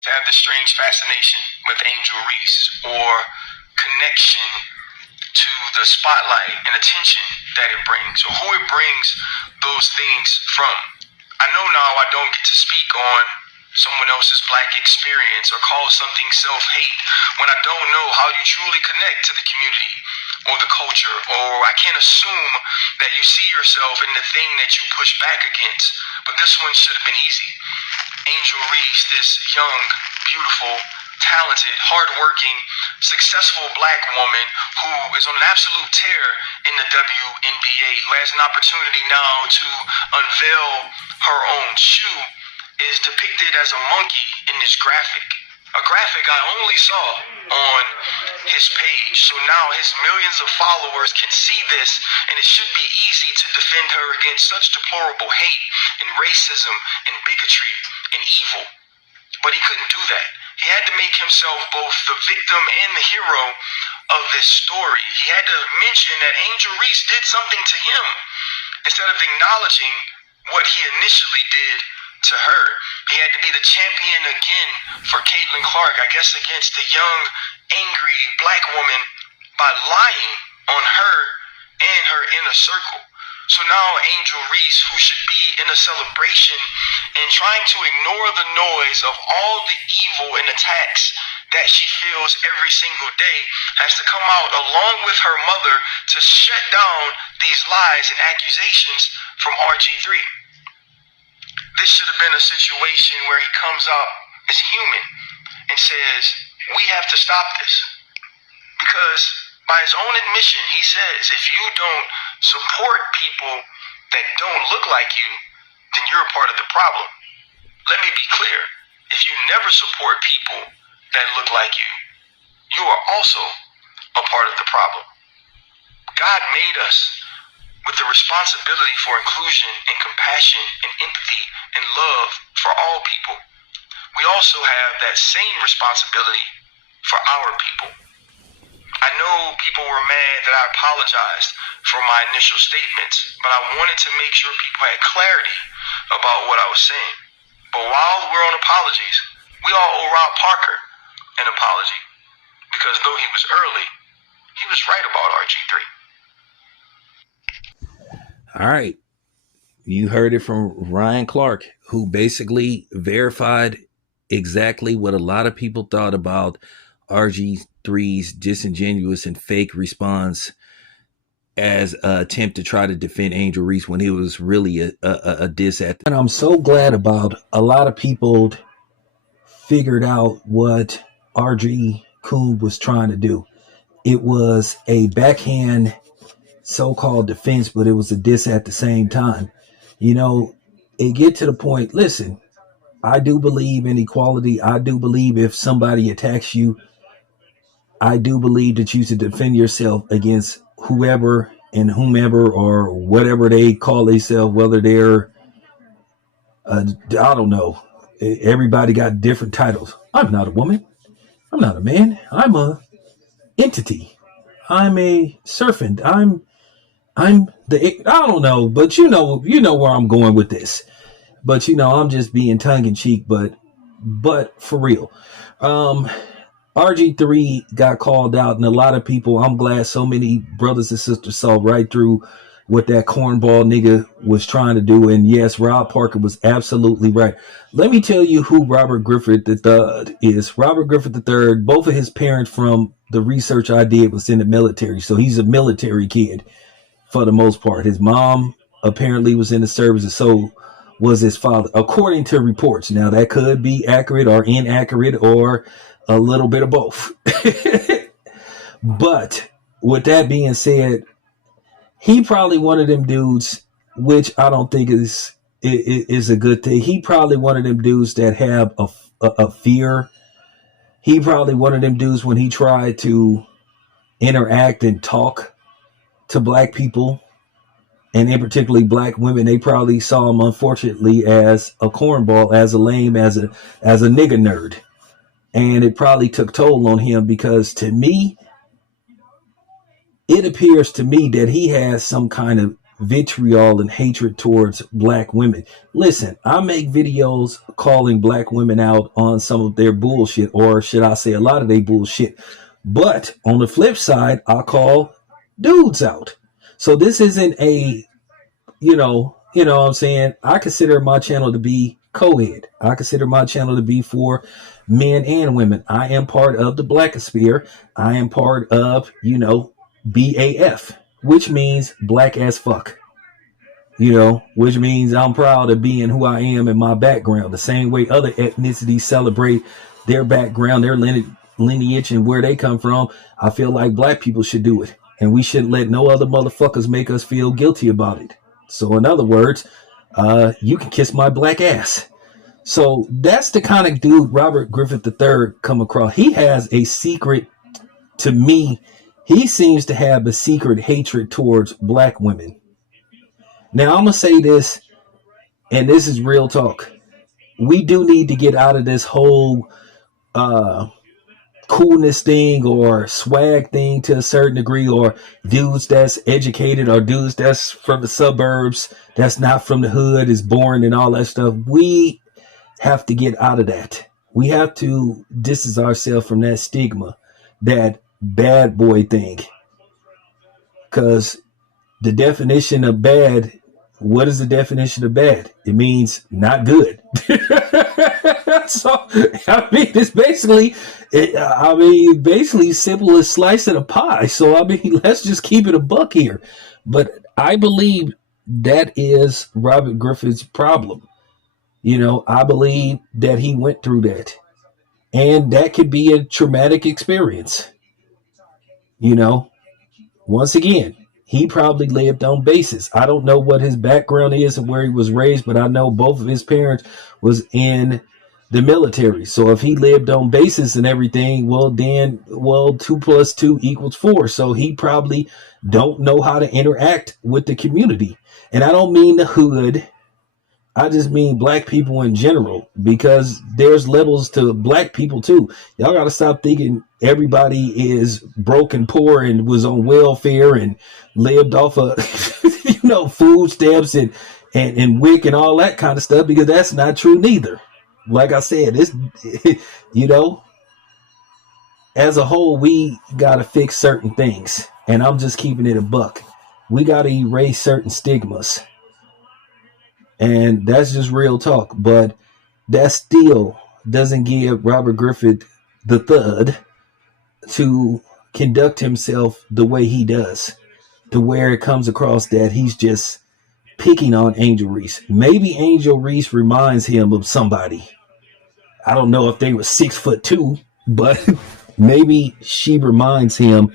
to have this strange fascination with Angel Reese or connection to the spotlight and attention that it brings, or who it brings those things from. I know now I don't get to speak on someone else's black experience or call something self-hate when I don't know how you truly connect to the community or the culture, or I can't assume that you see yourself in the thing that you push back against. But this one should have been easy. Angel Reese, this young, beautiful, talented, hardworking, successful black woman who is on an absolute tear in the WNBA, who has an opportunity now to unveil her own shoe, is depicted as a monkey in this graphic. A graphic I only saw on his page. So now his millions of followers can see this, and it should be easy to defend her against such deplorable hate and racism and bigotry and evil. But he couldn't do that. He had to make himself both the victim and the hero of this story. He had to mention that Angel Reese did something to him instead of acknowledging what he initially did to her. He had to be the champion again for Caitlin Clark, I guess against the young, angry black woman, by lying on her and her inner circle. So now Angel Reese, who should be in a celebration and trying to ignore the noise of all the evil and attacks that she feels every single day, has to come out along with her mother to shut down these lies and accusations from RG3. This should have been a situation where he comes out as human and says, we have to stop this. Because by his own admission, he says, if you don't support people that don't look like you, then you're a part of the problem. Let me be clear. If you never support people that look like you, you are also a part of the problem. God made us with the responsibility for inclusion and compassion and empathy and love for all people. We also have that same responsibility for our people. I know people were mad that I apologized for my initial statements, but I wanted to make sure people had clarity about what I was saying. But while we're on apologies, we all owe Rob Parker an apology, because though he was early, he was right about RG3. All right. You heard it from Ryan Clark, who basically verified exactly what a lot of people thought about RG3's disingenuous and fake response as an attempt to try to defend Angel Reese when it was really a diss at. And I'm so glad about a lot of people figured out what RGKune was trying to do. It was a backhand so-called defense, but it was a diss at the same time. You know, it get to the point, listen, I do believe in equality. I do believe if somebody attacks you, I do believe that you should defend yourself against whoever and whomever or whatever they call themselves, whether they're, I don't know. Everybody got different titles. I'm not a woman. I'm not a man. I'm a entity. I'm a serpent. I'm the, I don't know, but you know where I'm going with this. But I'm just being tongue in cheek, but for real. RG3 got called out, and a lot of people, I'm glad so many brothers and sisters saw right through what that cornball nigga was trying to do. And yes, Rob Parker was absolutely right. Let me tell you who Robert Griffith III is. Robert Griffith III, both of his parents, from the research I did, was in the military. So he's a military kid for the most part. His mom apparently was in the service, and so was his father, according to reports. Now, that could be accurate or inaccurate or a little bit of both. But with that being said, he probably one of them dudes, which I don't think is a good thing. He probably one of them dudes that have a fear. He probably one of them dudes when he tried to interact and talk to black people, and in particularly black women, they probably saw him, unfortunately, as a cornball, as a lame, as a nigga nerd. And it probably took toll on him, because to me, it appears to me that he has some kind of vitriol and hatred towards black women. Listen, I make videos calling black women out on some of their bullshit, or should I say a lot of their bullshit. But on the flip side, I call dudes out. So this isn't a, what I'm saying? I consider my channel to be co-ed. I consider my channel to be for men and women. I am part of the Blackosphere. I am part of, BAF, which means black as fuck. Which means I'm proud of being who I am and my background. The same way other ethnicities celebrate their background, their lineage, and where they come from. I feel like black people should do it. And we shouldn't let no other motherfuckers make us feel guilty about it. So in other words, you can kiss my black ass. So that's the kind of dude Robert Griffith III come across. He has a secret, to me, he seems to have a secret hatred towards black women. Now, I'm going to say this, and this is real talk. We do need to get out of this whole coolness thing or swag thing to a certain degree, or dudes that's educated or dudes that's from the suburbs, that's not from the hood, is born and all that stuff. We have to get out of that. We have to distance ourselves from that stigma, that bad boy thing. Because the definition of bad, what is the definition of bad? It means not good. So, it's basically simple as slicing a pie. So, let's just keep it a buck here. But I believe that is Robert Griffith's problem. I believe that he went through that. And that could be a traumatic experience. Once again, he probably lived on bases. I don't know what his background is and where he was raised, but I know both of his parents was in the military. So if he lived on bases and everything, 2 plus 2 equals 4. So he probably don't know how to interact with the community. And I don't mean the hood. I just mean black people in general, because there's levels to black people too. Y'all got to stop thinking everybody is broke and poor and was on welfare and lived off of, food stamps and WIC and all that kind of stuff, because that's not true neither. Like I said, it's, as a whole, we got to fix certain things. And I'm just keeping it a buck. We got to erase certain stigmas. And that's just real talk. But that still doesn't give Robert Griffith III to conduct himself the way he does, to where it comes across that he's just picking on Angel Reese. Maybe Angel Reese reminds him of somebody. I don't know if they were 6'2", but maybe she reminds him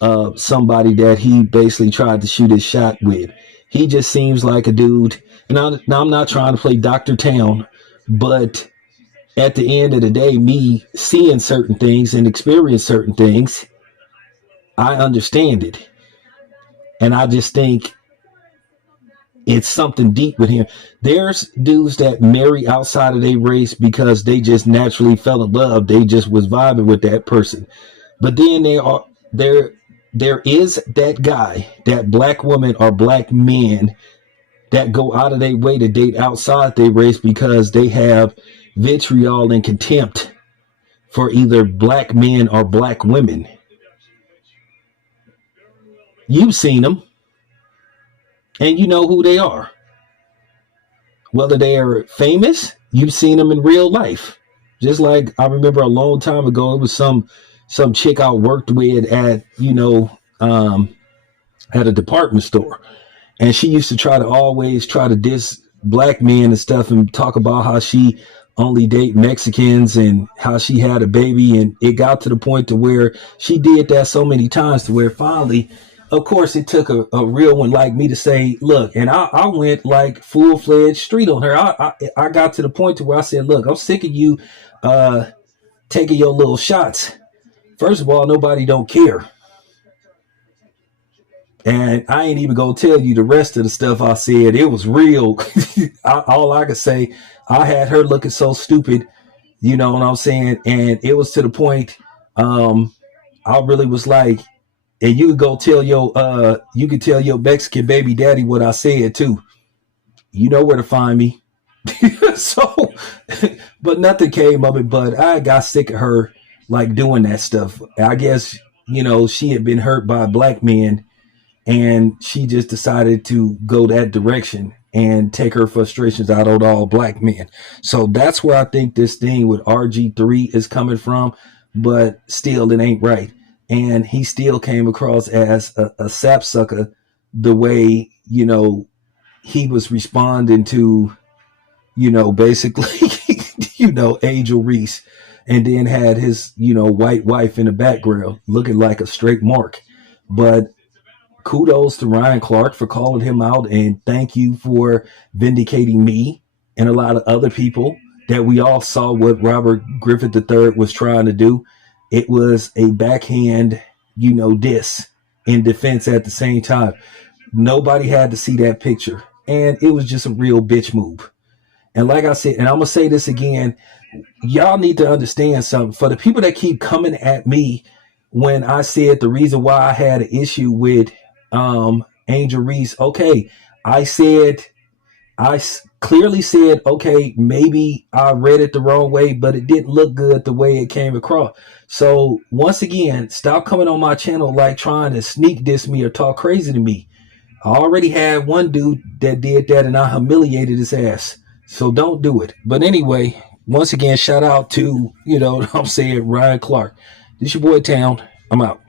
of somebody that he basically tried to shoot his shot with. He just seems like a dude. And now I'm not trying to play Dr. Town, but at the end of the day, me seeing certain things and experience certain things, I understand it. And I just think it's something deep with him. There's dudes that marry outside of their race because they just naturally fell in love. They just was vibing with that person. But then there is that guy, that black woman or black men that go out of their way to date outside their race because they have vitriol and contempt for either black men or black women. You've seen them, and you know who they are. Whether they are famous, you've seen them in real life. Just like I remember a long time ago, it was some chick I worked with at a department store. And she used to always try to diss black men and stuff and talk about how she only date Mexicans and how she had a baby. And it got to the point to where she did that so many times to where finally, of course, it took a real one like me to say, look, and I went like full-fledged street on her. I got to the point to where I said, look, I'm sick of you taking your little shots. First of all, nobody don't care. And I ain't even gonna tell you the rest of the stuff I said. It was real. All I could say, I had her looking so stupid, you know what I'm saying? And it was to the point, I really was like, And you could tell your Mexican baby daddy what I said too. You know where to find me. So, but nothing came of it. But I got sick of her like doing that stuff. I guess she had been hurt by black men, and she just decided to go that direction and take her frustrations out on all black men. So that's where I think this thing with RG3 is coming from. But still, it ain't right. And he still came across as a sapsucker the way he was responding to basically, Angel Reese, and then had his, white wife in the background looking like a straight mark. But kudos to Ryan Clark for calling him out, and thank you for vindicating me and a lot of other people that we all saw what Robert Griffith III was trying to do. It was a backhand, diss in defense at the same time. Nobody had to see that picture. And it was just a real bitch move. And like I said, and I'm going to say this again, y'all need to understand something. For the people that keep coming at me when I said the reason why I had an issue with Angel Reese, okay, I clearly said, okay, maybe I read it the wrong way, but it didn't look good the way it came across. So once again, stop coming on my channel like trying to sneak diss me or talk crazy to me. I already had one dude that did that, and I humiliated his ass. So don't do it. But anyway, once again, shout out to, what I'm saying, Ryan Clark. This your boy Town. I'm out.